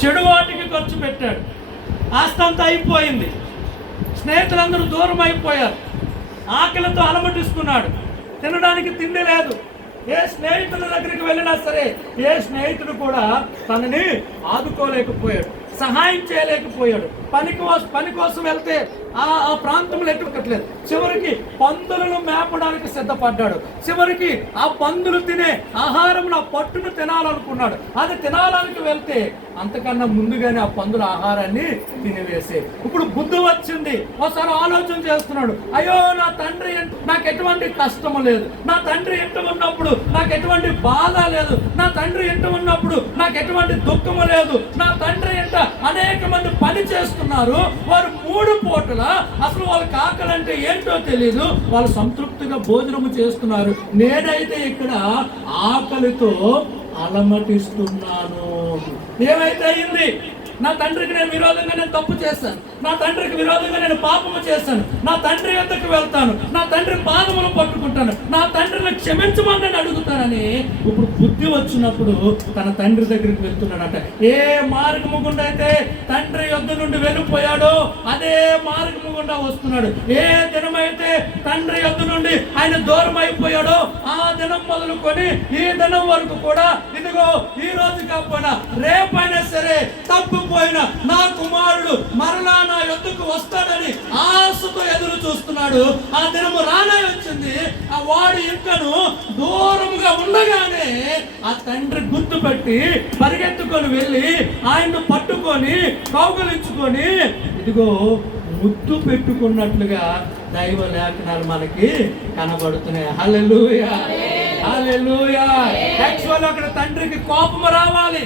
చెడు వాటికి ఖర్చు పెట్టాడు. ఆస్తి అంతా అయిపోయింది. స్నేహితులందరూ దూరం అయిపోయారు. ఆకలితో అలమటిస్తున్నాడు. తినడానికి తిండి లేదు. ఏ స్నేహితుల దగ్గరికి వెళ్ళినా సరే ఏ స్నేహితుడు కూడా తనని ఆదుకోలేకపోయాడు, సహాయం చేయలేకపోయాడు. పని కోసం వెళ్తే ఆ ప్రాంతంలో ఎక్కట్లేదు. చివరికి పందులను మేపడానికి సిద్ధపడ్డాడు. చివరికి ఆ పందులు తినే ఆహారం నా పట్టును తినాలనుకున్నాడు. అది తినాలని వెళ్తే అంతకన్నా ముందుగానే ఆ పందుల ఆహారాన్ని తినివేసే. ఇప్పుడు బుద్ధి వచ్చింది. ఒకసారి ఆలోచన చేస్తున్నాడు. అయ్యో, నా తండ్రి నాకు ఎటువంటి కష్టము లేదు. నా తండ్రి ఇంట ఉన్నప్పుడు నాకు ఎటువంటి బాధ లేదు. నా తండ్రి ఇంట ఉన్నప్పుడు నాకు ఎటువంటి దుఃఖము లేదు. నా తండ్రి ఇంట అనేక మంది పని చేస్తున్నారు. వారు 3 పూటల అసలు వాళ్ళకి ఆకలి అంటే ఏంటో తెలియదు. వాళ్ళు సంతృప్తిగా భోజనము చేస్తున్నారు. నేనైతే ఇక్కడ ఆకలితో అలమటిస్తున్నాను. ఏమైతే అయింది? నా తండ్రికి నేను విరోధంగా నేను తప్పు చేశాను. నా తండ్రికి విరోధంగా నేను పాపము చేశాను. నా తండ్రి వద్దకు వెళ్తాను. నా తండ్రి పాదములు పట్టుకుంటాను. నా తండ్రిని క్షమించమని నేను అడుగుతానని ఇప్పుడు బుద్ధి వచ్చినప్పుడు తన తండ్రి దగ్గరికి వెళ్తున్నాడట. ఏ మార్గము గుండా అయితే తండ్రి యొద్ద నుండి వెళ్ళిపోయాడో అదే మార్గము గుండా వస్తున్నాడు. ఏ దినమైతే తండ్రి యొద్ద నుండి ఆయన దూరం అయిపోయాడో ఆ దినం మొదలుకొని ఈ దినం వరకు కూడా ఇదిగో ఈ రోజు కాకపోయినా రేపైనా సరే తప్పిపోయిన నా కుమారుడు మరలా నా యొద్దకు వస్తాడని ఆశతో ఎదురు చూస్తున్నాడు. ఆ దినము రానే వచ్చింది. ఆ వాడు ఇంకను దూరంగా ఉండగానే ఆ తండ్రి గుర్తుపెట్టి పరిగెత్తుకొని వెళ్ళి ఆయన్ను పట్టుకొని కౌగిలించుకొని ఇదిగో ముద్దు పెట్టుకున్నట్లుగా దైవ లేఖనాలు మనకి కనబడుతున్నాయి. హల్లెలూయా, హల్లెలూయా. యాక్చువల్ అక్కడ తండ్రికి కోపం రావాలి.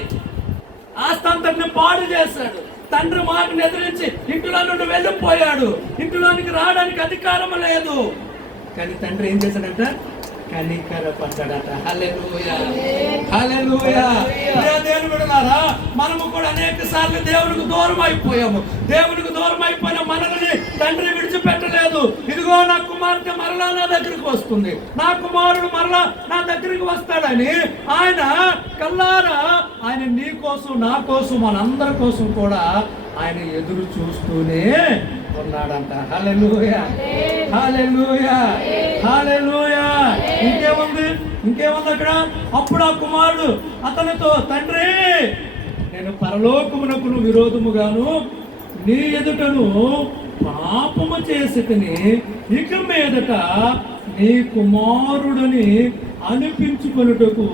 ఆస్తంతటిని పాడు చేశాడు. తండ్రి మాటను ఎదిరించి ఇంటిలో నుండి వెళ్ళిపోయాడు. ఇంటిలోనికి రావడానికి అధికారం లేదు. కానీ తండ్రి ఏం చేశాడంట? కనికరపడ్డాడట. హల్లెలూయా, హల్లెలూయా. దేవుని బిడ్డలారా, మనము కూడా అనేక సార్లు దేవునికి దూరం అయిపోయాము. దేవునికి దూరం అయిపోయిన మనల్ని తండ్రి విడిచిపెట్టలేదు. ఇదిగో నా కుమార్తె మరలా నా దగ్గరికి వస్తుంది, నా కుమారుడు మరలా నా దగ్గరికి వస్తాడని ఆయన కల్లారా ఆయన నీ కోసం నా కోసం మనందరి కోసం కూడా ఆయన ఎదురు చూస్తూనే ఉన్నాడంట. హల్లెలూయా, హల్లెలూయా, హల్లెలూయా. ఇంకేముంది అక్కడ? అప్పుడు ఆ కుమారుడు అతనితో, తండ్రి, నేను పరలోకమునకు విరోధముగాను నీ ఎదుటను పాపము చేసితిని. ఇక మీదట నీ కుమారుడని అనిపించుకొనుటకు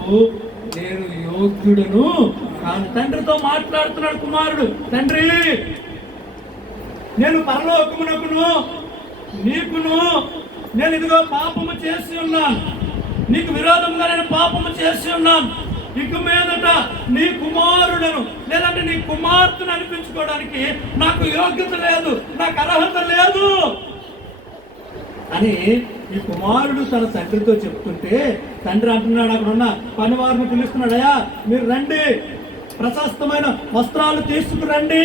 నేను యోగ్యుడను కాను. తండ్రితో మాట్లాడుతున్నాడు కుమారుడు. తండ్రి, నేను పరలోకమునకును నీకును నేను ఇదిగో పాపము చేసి ఉన్నాను. నీకు విరోధంగా నేను పాపము చేసి ఉన్నాను. ఇక మీదట నీ కుమారుడను లేదంటే నీ కుమార్తెను అనిపించుకోవడానికి నాకు యోగ్యత లేదు, నాకు అర్హత లేదు అని ఈ కుమారుడు తన తండ్రితో చెప్తుంటే తండ్రి అంటున్నాడు, అక్కడ ఉన్న పనివారిని పిలుస్తున్నాడు. అయ్యా, మీరు రండి, ప్రశస్తమైన వస్త్రాలు తీసుకురండి.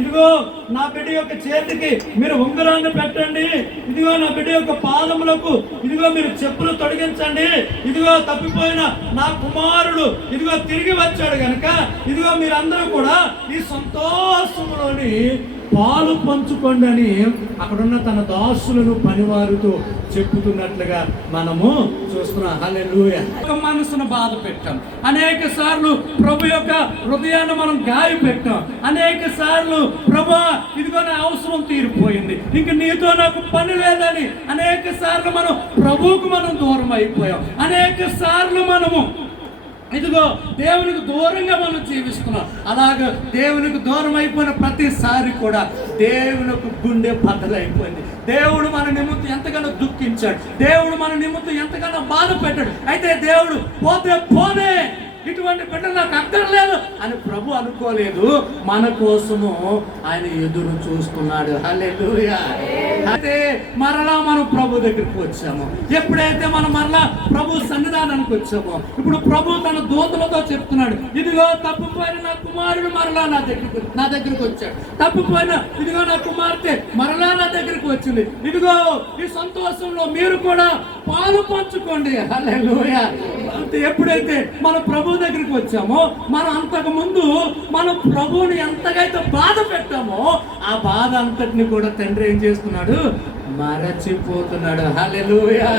ఇదిగో నా బిడ్డ యొక్క చేతికి మీరు ఉంగరాన్ని పెట్టండి. ఇదిగో నా బిడ్డ యొక్క పాదములకు ఇదిగో మీరు చెప్పులు తొడిగించండి. ఇదిగో తప్పిపోయిన నా కుమారుడు ఇదిగో తిరిగి వచ్చాడు గనక ఇదిగో మీరందరూ కూడా ఈ సంతోషంలోని పాలు పంచుకోండి అని అక్కడున్న తన దాసులను పనివారితో చెప్పుతున్నట్లుగా మనము చూస్తున్నాం. హల్లెలూయా. మనసును బాధ పెట్టాం అనేక సార్లు. ప్రభు యొక్క హృదయాన్ని మనం గాయపెట్టాం అనేక సార్లు. ప్రభా, ఇదిగో నా అవసరం తీరిపోయింది, ఇంక నీతో నాకు పని లేదని అనేక సార్లు మనం ప్రభువుకు మనం దూరం అయిపోయాం. అనేక సార్లు మనము ఇదిగో దేవునికి దూరంగా మనం జీవిస్తున్నాం. అలాగే దేవునికి దూరం అయిపోయిన ప్రతిసారి కూడా దేవునికి గుండె బద్దలైపోయింది. దేవుడు మన నిమిత్తం ఎంతగానో దుఃఖించాడు. దేవుడు మన నిమిత్తం ఎంతగానో బాధ పెట్టాడు. అయితే దేవుడు పోతే పోనే, ఇటువంటి బిడ్డ నాకు అక్కర్లేదు అని ప్రభు అనుకోలేదు. మన కోసము ఆయన ఎదురు చూస్తున్నాడు. హల్లెలూయా. అయితే మరలా మనం ప్రభు దగ్గరికి వచ్చాము. ఎప్పుడైతే మనం మరలా ప్రభు సన్నిధానానికి వచ్చామో ఇప్పుడు ప్రభు తన దూతలతో చెప్తున్నాడు, ఇదిగో తప్పిపోయిన నా కుమారుడు మరలా నా దగ్గరికి వచ్చాడు. తప్పిపోయిన ఇదిగో నా కుమార్తె మరలా నా దగ్గరికి వచ్చింది. ఇదిగో ఈ సంతోషంలో మీరు కూడా పాలు పంచుకోండి. హల్లెలూయా. ఎప్పుడైతే మన ప్రభు దగ్గరికి వచ్చామో, మనం అంతకు ముందు మన ప్రభువుని ఎంతగైతే బాధ పెట్టామో ఆ బాధ అంతటిని కూడా తండ్రి ఏం చేస్తున్నాడు? మరచిపోతున్నాడు. హల్లెలూయా,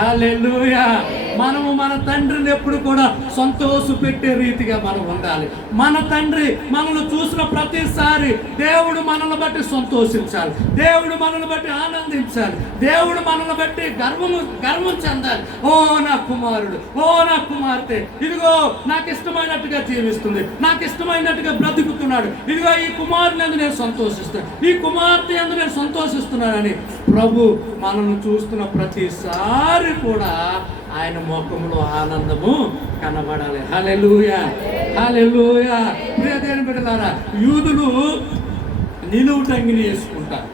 హల్లెలూయా. మనము మన తండ్రిని ఎప్పుడు కూడా సంతోష పెట్టే రీతిగా మనం ఉండాలి. మన తండ్రి మనల్ని చూసిన ప్రతిసారి దేవుడు మనల్ని బట్టి సంతోషించాలి, దేవుడు మనల్ని బట్టి ఆనందించాలి, దేవుడు మనల్ని బట్టి గర్వం చెందాలి. ఓ నా కుమారుడు, ఓ నా కుమార్తె, ఇదిగో నాకు ఇష్టమైనట్టుగా జీవిస్తుంది, నాకు ఇష్టమైనట్టుగా బ్రతుకుతున్నాడు, ఇదిగో ఈ కుమారుని అందు నేను సంతోషిస్తాను, ఈ కుమార్తె అందు నేను సంతోషిస్తున్నానని ప్రభు మనల్ని చూస్తున్న ప్రతిసారి కూడా ఆయన ముఖంలో ఆనందము కనబడాలి. హల్లెలూయా, హల్లెలూయా. ప్రియ దేవుని బిడ్డలారా, యూదులు నిలువుటంగిని వేసుకుంటారు.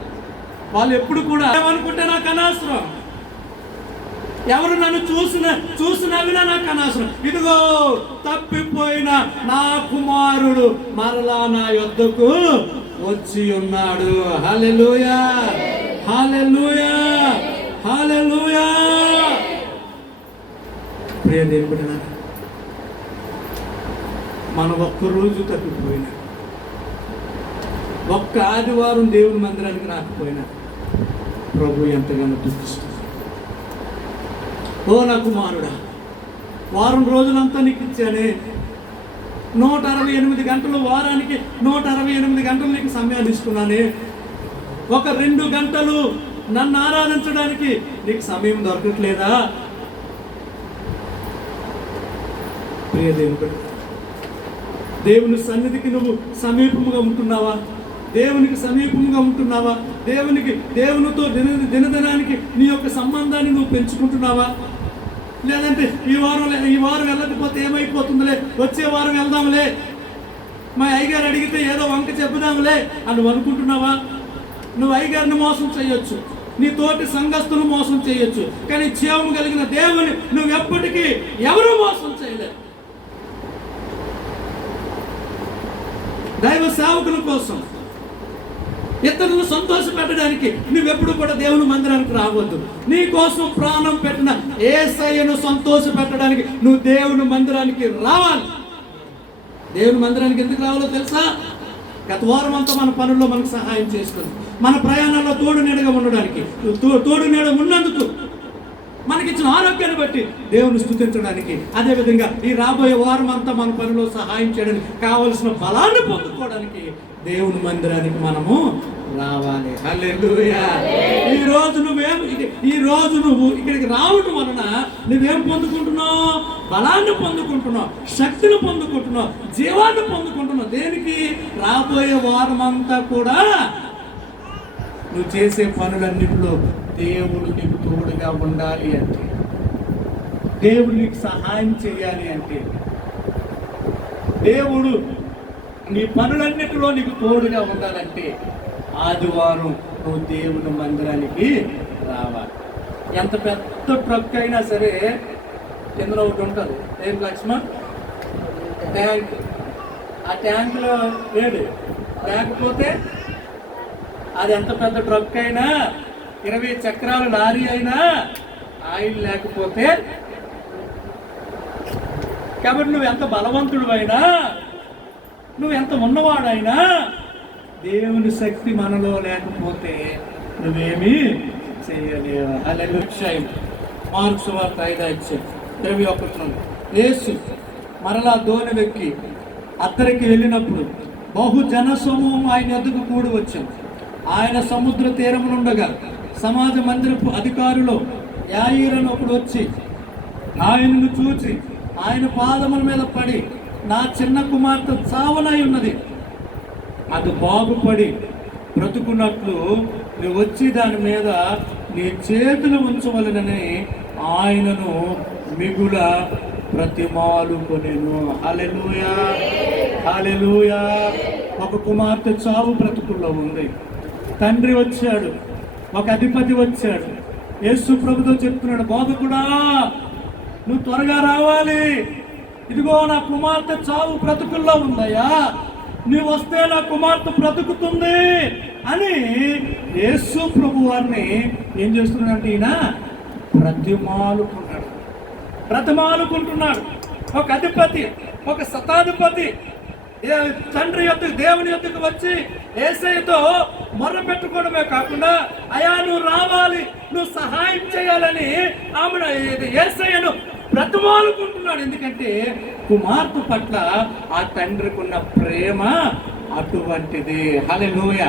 వాళ్ళు ఎప్పుడు కూడా ఏమనుకుంటే నాకు అనవసరం, ఎవరు నన్ను చూసినవినా నాకు అనవసరం, ఇదిగో తప్పిపోయిన నా కుమారుడు మరలా నా యొద్దకు వచ్చి ఉన్నాడు. హల్లెలూయా, హల్లెలూయా, హల్లెలూయా. ప్రియ దేవుడు, మనం ఒక్కరోజు తప్పిపోయినా, ఒక్క ఆదివారం దేవుని మందిరానికి రాకపోయినా ప్రభు ఎంతగానో దుఃఖిస్తుంది. ఓ నా కుమారుడా, వారం రోజులంతా నీకు ఇచ్చానే, 168 గంటలు, వారానికి 168 గంటలు నీకు సమయాన్ని ఇస్తున్నానే, ఒక 2 గంటలు నన్ను ఆరాధించడానికి నీకు సమయం దొరకట్లేదా? ప్రియ దేవుడు, దేవుని సన్నిధికి నువ్వు సమీపముగా ఉంటున్నావా? దేవునికి సమీపంగా ఉంటున్నావా? దేవునితో దినదినానికి నీ యొక్క సంబంధాన్ని నువ్వు పెంచుకుంటున్నావా? లేదంటే ఈ వారం వెళ్ళకపోతే ఏమైపోతుందిలే, వచ్చే వారం వెళ్దాంలే, మా అయ్యగారు అడిగితే ఏదో వంక చెప్పుదాంలే అని నువ్వు అనుకుంటున్నావా? నువ్వు అయ్యగారిని మోసం చేయొచ్చు, నీ తోటి సంఘస్థులు మోసం చేయొచ్చు, కానీ జీవం కలిగిన దేవుని నువ్వు ఎప్పటికీ ఎవరు మోసం చేయలేవు. దైవ సేవకుల కోసం, ఇతరులను సంతోష పెట్టడానికి నువ్వెప్పుడు కూడా దేవుని మందిరానికి రావద్దు. నీ కోసం ప్రాణం పెట్టిన యేసయ్యను సంతోష పెట్టడానికి నువ్వు దేవుని మందిరానికి రావాలి. దేవుని మందిరానికి ఎందుకు రావాలో తెలుసా? గత వారం అంతా మన పనుల్లో మనకు సహాయం చేస్తుంది, మన ప్రయాణాల్లో తోడు నీడగా ఉండడానికి, తోడు నీడ ఉన్నందుకు, మనకిచ్చిన ఆరోగ్యాన్ని బట్టి దేవుని స్తుతించడానికి, అదేవిధంగా ఈ రాబోయే వారం అంతా మన పనిలో సహాయం చేయడానికి కావలసిన బలాన్ని పొందుకోవడానికి దేవుని మందిరానికి మనము రావాలి. హల్లెలూయా. ఈ రోజు నువ్వు ఇక్కడికి రావడం వలన నువ్వేం పొందుకుంటున్నావు? బలాన్ని పొందుకుంటున్నావు, శక్తిని పొందుకుంటున్నావు, జీవాన్ని పొందుకుంటున్నావు. దేనికి? రాబోయే వారం అంతా కూడా నువ్వు చేసే పనులన్నింటిలో దేవుడు నీకు తోడుగా ఉండాలి అంటే, దేవుడు నీకు సహాయం చేయాలి అంటే, దేవుడు నీ పనులన్నిటిలో నీకు తోడుగా ఉండాలంటే ఆదివారం నువ్వు దేవుని మందిరానికి రావాలి. ఎంత పెద్ద ట్రక్ అయినా సరే ఇందులో ఒకటి ఉంటుంది, ఏం లక్ష్మణ్? ట్యాంక్. ఆ ట్యాంకులో వేడు లేకపోతే అది ఎంత పెద్ద ట్రక్ అయినా, 20 చక్రాల లారీ అయినా ఆయిల్ లేకపోతే, కాబట్టి నువ్వు ఎంత బలవంతుడు అయినా, నువ్వు ఎంత ఉన్నవాడైనా, దేవుని శక్తి మనలో లేకపోతే నువ్వేమీ చేయలేవు. హల్లెలూయా. మార్కు సువార్త 5:21 యేసు మరలా దోణి వెక్కి అద్దరికి వెళ్ళినప్పుడు బహు జన సమూహం ఆయన ఎద్దుకు కూడి వచ్చింది. ఆయన సముద్ర తీరమునుండగా సమాజ మందిరపు అధికారులు యాయీరను ఒకడు వచ్చి ఆయనను చూచి ఆయన పాదముల మీద పడి, నా చిన్న కుమార్తె చావనై ఉన్నది, అది బాగుపడి బ్రతుకున్నట్లు నువ్వు వచ్చి దాని మీద నీ చేతులు ఉంచవలనని ఆయనను మిగుల ప్రతిమాలు కొనెను. హల్లెలూయా, హల్లెలూయా. ఒక కుమార్తె చావు బ్రతుకుల్లో ఉంది. తండ్రి వచ్చాడు, ఒక అధిపతి వచ్చాడు, యేసు ప్రభుతో చెప్తున్నాడు, బోధకుడా నువ్వు త్వరగా రావాలి, ఇదిగో నా కుమార్తె చావు బ్రతుకుల్లో ఉందయ్యా, నీవు వస్తే నా కుమార్తె బ్రతుకుతుంది అని యేసు ప్రభు వారిని ఏం చేస్తున్నాడంటే ఈయన ప్రతిమాలుకున్నాడు. బ్రతమాలుకుంటున్నాడు. ఒక అధిపతి, ఒక శతాధిపతి తండ్రి యొక్క దేవుని యొద్దకు వచ్చి యేసయ్యతో మొర్ర పెట్టుకోవడమే కాకుండా, అయ్యా నువ్వు రావాలి, నువ్వు సహాయం చేయాలని ఆమె యేసయ్యను బ్రతమాలుకుంటున్నాడు. ఎందుకంటే కుమార్తె పట్ల ఆ తండ్రికి ఉన్న ప్రేమ అటువంటిది. హల్లెలూయా,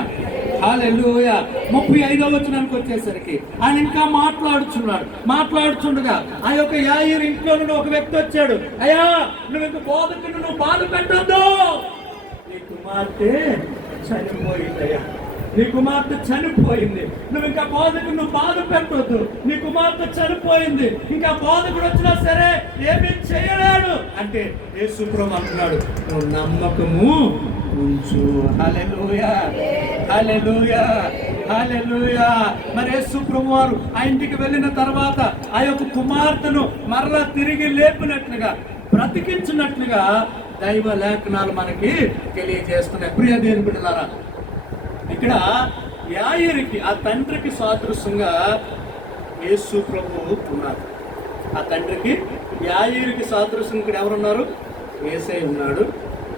హల్లెలూయా. 35వ వచనానికి వచ్చేసరికి ఆయన ఇంకా మాట్లాడుచుండగా ఆ యొక్క యాయీరు ఇంట్లో నుండి ఒక వ్యక్తి వచ్చాడు. అయ్యా నువ్వు ఇంక బోధకుని నువ్వు బాధ పెట్టొద్దు, నీ కుమార్తె చనిపోయిందయ్యా, నీ కుమార్తె చనిపోయింది, నువ్వు ఇంకా బోధకుడు నువ్వు బాధ పెట్టొద్దు, నీ కుమార్తె చనిపోయింది, ఇంకా బోధకుడు వచ్చినా సరే ఏమీ చేయలేడు అంటే యేసు ప్రభువు అంటున్నాడు, నువ్వు నమ్మకము ఉంచు. హల్లెలూయా, హల్లెలూయా, హల్లెలూయా. మరి యేసు ప్రభువు వారు ఆ ఇంటికి వెళ్ళిన తర్వాత ఆ యొక్క కుమార్తెను మరలా తిరిగి లేపినట్లుగా, బ్రతికించినట్లుగా దైవ లేఖనాలు మనకి తెలియజేస్తున్నాయి. ప్రియ దేవుని బిడ్డలారా, ఇక్కడ యాయీరుకి ఆ తండ్రికి సాదృశ్యంగా యేసు ప్రభువు ఉన్నారు. ఆ తండ్రికి యాయీరుకి సాదృశ్యంగా ఇక్కడ ఎవరున్నారు? యేసయ్య ఉన్నాడు.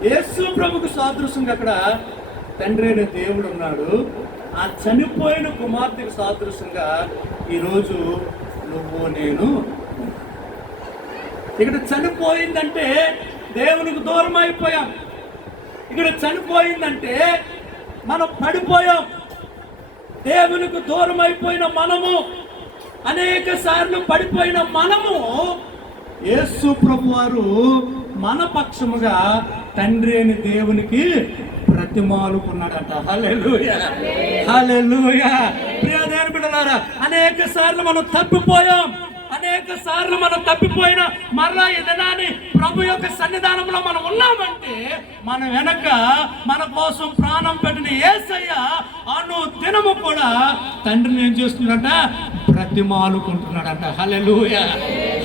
యేసు ప్రభుకు సాదృశ్యంగా అక్కడ తండ్రి అయిన దేవుడు ఉన్నాడు. ఆ చనిపోయిన కుమార్తెకు సాదృశ్యంగా ఈరోజు నువ్వు నేను. ఇక్కడ చనిపోయిందంటే దేవునికి దూరం అయిపోయాం. ఇక్కడ చనిపోయిందంటే మనం పడిపోయాం. దేవునికి దూరం అయిపోయిన మనము, అనేక సార్లు పడిపోయిన మనము, యేసు ప్రభు వారు మన పక్షముగా తండ్రి అని దేవునికి బ్రతిమాలుకున్నాడట. హల్లెలూయా, హల్లెలూయా. ప్రియ దేవుని బిడ్డలారా, అనేక సార్లు మనం తప్పిపోయాం. అనేక సార్లు మనం తప్పిపోయిన మరలా ఏదైనా ప్రభు యొక్క సన్నిధానంలో మనం ఉన్నామంటే మన వెనక మన కోసం ప్రాణం పెట్టిన యేసయ్య అను దినము కూడా తండ్రిని ఏం చేస్తున్నాడంట? బ్రతిమాలుకుంటున్నాడంట. హల్లెలూయా,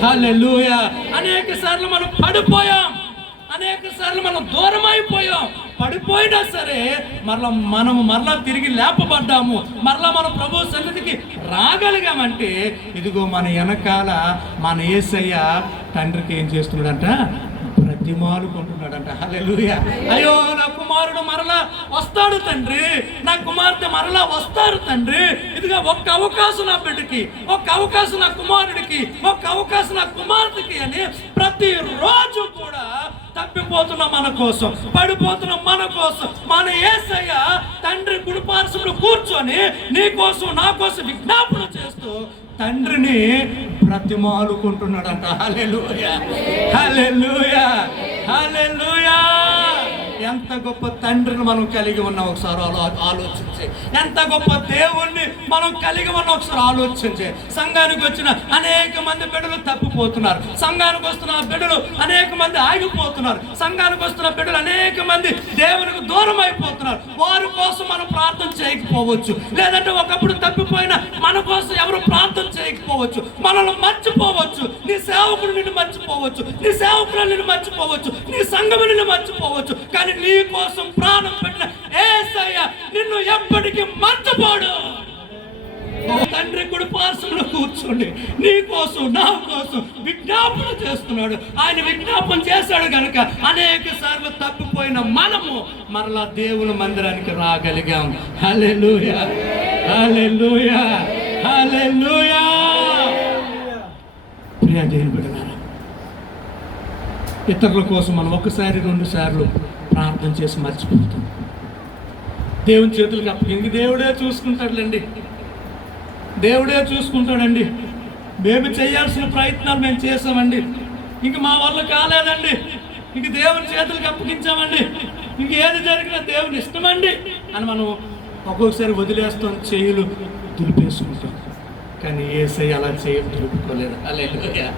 హల్లెలూయా. అనేక సార్లు మనం పడిపోయాం, అనేక సార్లు మనం దూరం అయిపోయాం. పడిపోయినా సరే మరలా తిరిగి లేపబడ్డాము. మరలా మనం ప్రభు సన్నిధికి రాగలిగామంటే ఇదిగో మన వెనకాల మన యేసయ్య తండ్రికి ఏం చేస్తున్నాడంట? బ్రతిమాలుకుంటున్నాడంట. హల్లెలూయా. అయ్యో నా కుమారుడు మరలా వస్తాడు తండ్రి, నా కుమార్తె మరలా వస్తారు తండ్రి, ఇదిగా ఒక్క అవకాశం నా బిడ్డకి, ఒక్క అవకాశం నా కుమారుడికి, ఒక్క అవకాశం నా కుమార్తెకి అని ప్రతిరోజు కూడా తప్పిపోతున్న మన కోసం, పడిపోతున్న మన కోసం మన యేసయ్య తండ్రి కుడిపార్శ్వంలో కూర్చొని నీ కోసం నా కోసం విజ్ఞాపన చేస్తూ తండ్రిని బ్రతిమాలుకుంటున్నాడంట. హల్లెలూయా, హల్లెలూయా, హల్లెలూయా. ఎంత గొప్ప తండ్రిని మనం కలిగి ఉన్నాం ఒకసారి ఆలోచించి, ఎంత గొప్ప దేవుణ్ణి మనం కలిగి ఉన్నాం ఒకసారి ఆలోచించి. సంఘానికి వచ్చిన అనేక మంది బిడ్డలు తప్పిపోతున్నారు, సంఘానికి వస్తున్న బిడ్డలు అనేక మంది ఆగిపోతున్నారు, సంఘానికి వస్తున్న బిడ్డలు అనేక మంది దేవునికి దూరం అయిపోతున్నారు. వారి కోసం మనం ప్రార్థన చేయకపోవచ్చు, లేదంటే ఒకప్పుడు తప్పిపోయిన మన కోసం ఎవరు ప్రార్థన చేయకపోవచ్చు, మనల్ని మర్చిపోవచ్చు, నీ సేవకుడు నిన్ను మర్చిపోవచ్చు, నీ సేవకుడు నిన్ను మర్చిపోవచ్చు, నీ సంఘము నిన్ను మర్చిపోవచ్చు. కానీ నీ కోసం ప్రాణం పెట్టిన యేసయ్య నిన్ను ఎప్పటికీ మర్చిపోడు. తండ్రి కుడి పార్శ్వంలో కూర్చోండి నీ కోసం నా కోసం విజ్ఞాపన చేస్తున్నాడు. ఆయన విజ్ఞాపన చేశాడు కనుక అనేక సార్లు తప్పిపోయిన మనము మరలా దేవుని మందిరానికి రాగలిగాం. హల్లెలూయా, హల్లెలూయా, హల్లెలూయా. ప్రియ దేవుని బిడ్డలారా, ఇతరుల కోసం మనం ఒకసారి 2 సార్లు ప్రార్థన చేసి మర్చిపోతాం. దేవుని చేతులకు అప్పగించి దేవుడే చూసుకుంటాడులేండి, దేవుడే చూసుకుంటాడండి. మేము చేయాల్సిన ప్రయత్నాలు మేము చేసామండి, ఇంక మా వల్ల కాలేదండి, ఇంక దేవుని చేతులకు అప్పగించామండి, ఇంక ఏది జరిగినా దేవుని ఇష్టమండి అని మనం ఒక్కొక్కసారి వదిలేస్తాం, చేయులు దులిపేసుకుంటాం. కానీ యేసయ్య అలా దులుపుకోలేదు. హల్లెలూయా.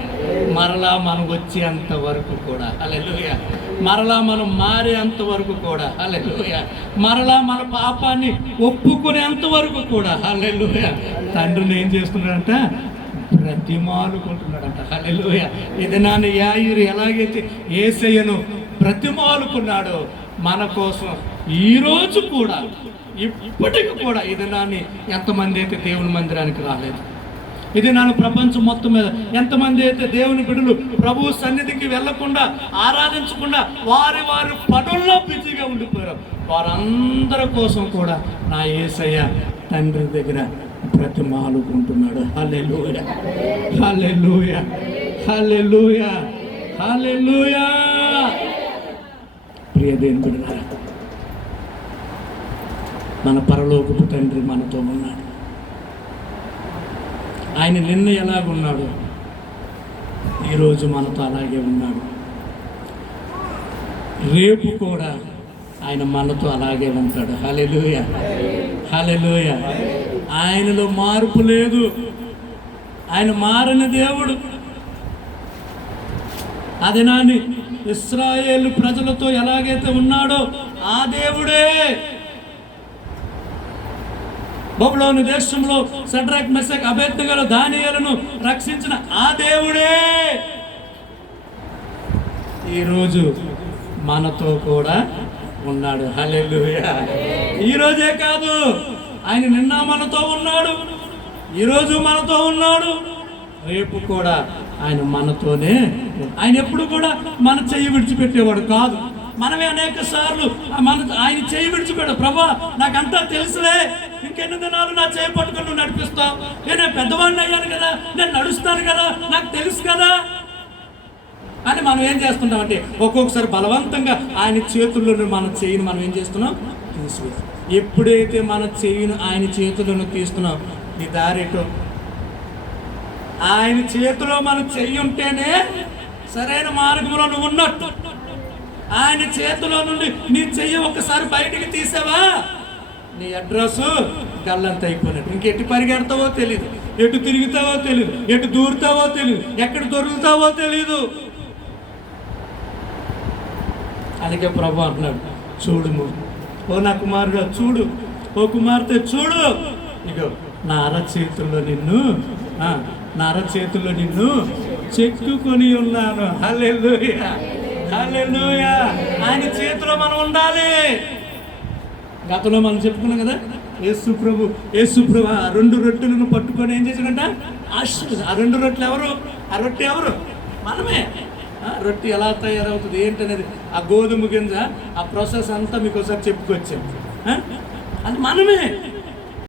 మరలా మనం వచ్చేంత వరకు కూడా, హల్లెలూయా, మరలా మనం మారేంత వరకు కూడా, హల్లెలూయా, మరలా మన పాపాన్ని ఒప్పుకునేంత వరకు కూడా, హల్లెలూయా, తండ్రిని ఏం చేస్తున్నాడంట? బ్రతిమాలుకుంటున్నాడంట. హల్లెలూయా. ఇది నాన్న యాయీరు ఎలాగైతే యేసయ్యను బ్రతిమాలుకున్నాడో మన కోసం ఈరోజు కూడా, ఇప్పటికి కూడా ఇది నాన్ని ఎంతమంది అయితే దేవుని మందిరానికి రాలేదు, ఇది నాకు ప్రపంచం మొత్తం మీద ఎంతమంది అయితే దేవుని బిడ్డలు ప్రభు సన్నిధికి వెళ్లకుండా ఆరాధించకుండా వారి వారి పనుల్లో బిజీగా ఉండిపోయారు, వారందరి కోసం కూడా నా యేసయ్య తండ్రి దగ్గర బ్రతిమాలుకుంటున్నాడు. హల్లెలూయా, హల్లెలూయా, హల్లెలూయా, హల్లెలూయా. ప్రియ దేవుని బిడ్డలారా, మన పరలోకపు తండ్రి మనతో ఉన్నాడు. ఆయన నిన్న ఎలాగున్నాడు, ఈరోజు మనతో అలాగే ఉన్నాడు. రేపు కూడా ఆయన మనతో అలాగే ఉంటాడు. హల్లెలూయా, హల్లెలూయా. ఆయనలో మార్పు లేదు, ఆయన మారని దేవుడు. అది నాని ఇశ్రాయేలు ప్రజలతో ఎలాగైతే ఉన్నాడో ఆ దేవుడే బబులోను దేశంలో షడ్రక్ మెషక్ అబేద్నెగోలు దానియేలును రక్షించిన ఆ దేవుడే ఈరోజు మనతో కూడా ఉన్నాడు. హల్లెలూయా. ఈరోజే కాదు, ఆయన నిన్న మనతో ఉన్నాడు, ఈరోజు మనతో ఉన్నాడు, రేపు కూడా ఆయన మనతోనే. ఆయన ఎప్పుడు కూడా మన చెయ్యి విడిచిపెట్టేవాడు కాదు. మనమే అనేక సార్లు ఆయన చేయి విడిచిపెట్టాడు. ప్రభా నాకంతా తెలుసులే, ఇంకెన్ని దినాలు నా చేయి పట్టుకొని నువ్వు నడిపిస్తావు, నేను పెద్దవాడిని అయ్యాను కదా, నేను నడుస్తాను కదా, నాకు తెలుసు కదా అని మనం ఏం చేస్తున్నాం అంటే ఒక్కొక్కసారి బలవంతంగా ఆయన చేతుల్లోని మన చేయిని మనం ఏం చేస్తున్నాం, తీసివేస్తాం. ఎప్పుడైతే మన చేయిని ఆయన చేతుల్లోనూ తీస్తున్నాం, నీ దారిటో ఆయన చేతిలో మన చెయ్యి ఉంటేనే సరైన మార్గంలో నువ్వు ఉన్నట్టు. ఆయన చేతిలో నుండి నీ చెయ్యి ఒక్కసారి బయటికి తీసావా, నీ అడ్రస్ గల్లంత అయిపోయినట్టు. ఇంకెటు పరిగెడతావో తెలీదు, ఎటు తిరుగుతావో తెలీదు, ఎటు దూరుతావో తెలీదు, ఎక్కడ దొరుకుతావో తెలీదు. అందుకే ప్రభు అంటున్నాడు, చూడుము ఓ నా కుమారుడు చూడు, ఓ కుమార్తె చూడు, ఇగో నా అరచేతుల్లో నిన్ను నా అరచేతుల్లో నిన్ను చెక్కుకొని ఉన్నాను. హల్లెలూయా, హల్లెలూయా. ఆయన చేతిలో మనం ఉండాలి. గతంలో మనం చెప్పుకున్నాం కదా, యేసు ప్రభు ఆ 2 రొట్టెలను పట్టుకొని ఏం చేశాడంట, ఆశీర్వాదం. ఆ 2 రొట్టెలు ఎవరు, ఆ రొట్టె ఎవరు, మనమే. రొట్టె ఎలా తయారవుతుంది ఏంటనేది, ఆ గోధుమ గింజ, ఆ ప్రాసెస్ అంతా మీకు ఒకసారి చెప్పుకొచ్చాను. అది మనమే.